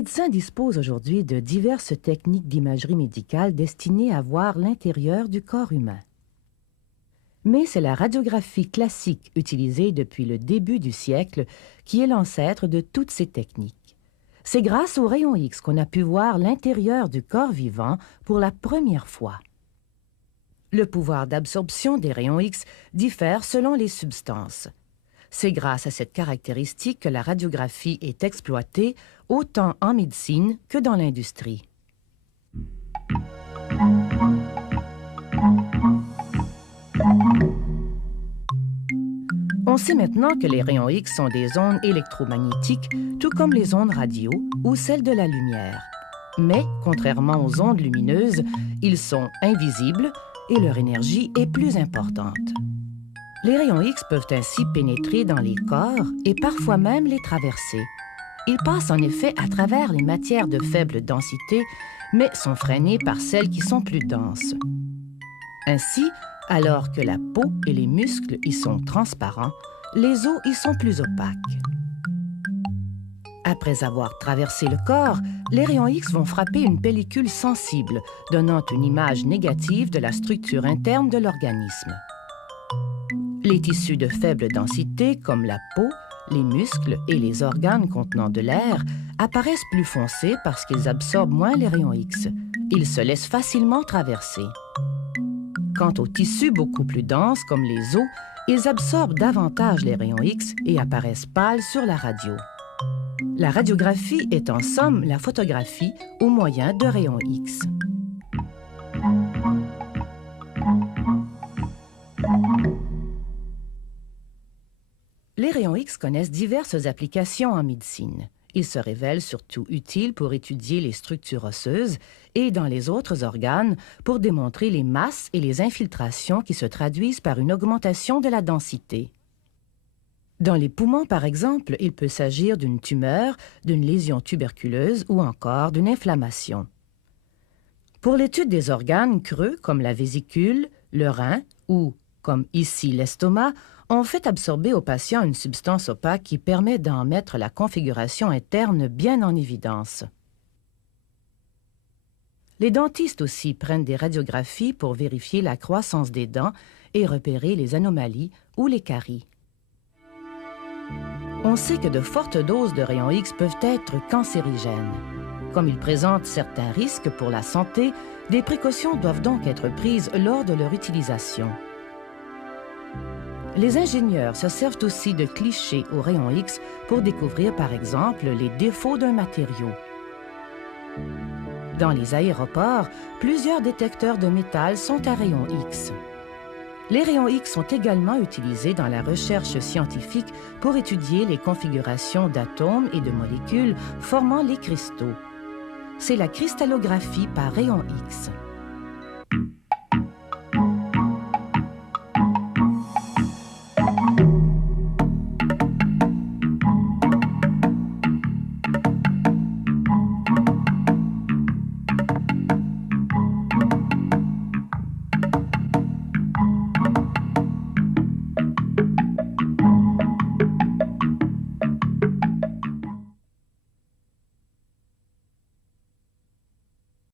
médecins disposent aujourd'hui de diverses techniques d'imagerie médicale destinées à voir l'intérieur du corps humain. Mais c'est la radiographie classique utilisée depuis le début du siècle qui est l'ancêtre de toutes ces techniques. C'est grâce aux rayons X qu'on a pu voir l'intérieur du corps vivant pour la première fois. Le pouvoir d'absorption des rayons X diffère selon les substances. C'est grâce à cette caractéristique que la radiographie est exploitée autant en médecine que dans l'industrie. On sait maintenant que les rayons X sont des ondes électromagnétiques, tout comme les ondes radio ou celles de la lumière. Mais, contrairement aux ondes lumineuses, ils sont invisibles et leur énergie est plus importante. Les rayons X peuvent ainsi pénétrer dans les corps et parfois même les traverser. Ils passent en effet à travers les matières de faible densité, mais sont freinés par celles qui sont plus denses. Ainsi, alors que la peau et les muscles y sont transparents, les os y sont plus opaques. Après avoir traversé le corps, les rayons X vont frapper une pellicule sensible, donnant une image négative de la structure interne de l'organisme. Les tissus de faible densité, comme la peau, les muscles et les organes contenant de l'air, apparaissent plus foncés parce qu'ils absorbent moins les rayons X. Ils se laissent facilement traverser. Quant aux tissus beaucoup plus denses, comme les os, ils absorbent davantage les rayons X et apparaissent pâles sur la radio. La radiographie est en somme la photographie au moyen de rayons X. Les rayons X connaissent diverses applications en médecine. Ils se révèlent surtout utiles pour étudier les structures osseuses et dans les autres organes pour démontrer les masses et les infiltrations qui se traduisent par une augmentation de la densité. Dans les poumons, par exemple, il peut s'agir d'une tumeur, d'une lésion tuberculeuse ou encore d'une inflammation. Pour l'étude des organes creux comme la vésicule, le rein ou, comme ici l'estomac, on fait absorber au patient une substance opaque qui permet d'en mettre la configuration interne bien en évidence. Les dentistes aussi prennent des radiographies pour vérifier la croissance des dents et repérer les anomalies ou les caries. On sait que de fortes doses de rayons X peuvent être cancérigènes. Comme ils présentent certains risques pour la santé, des précautions doivent donc être prises lors de leur utilisation. Les ingénieurs se servent aussi de clichés aux rayons X pour découvrir par exemple les défauts d'un matériau. Dans les aéroports, plusieurs détecteurs de métal sont à rayons X. Les rayons X sont également utilisés dans la recherche scientifique pour étudier les configurations d'atomes et de molécules formant les cristaux. C'est la cristallographie par rayons X.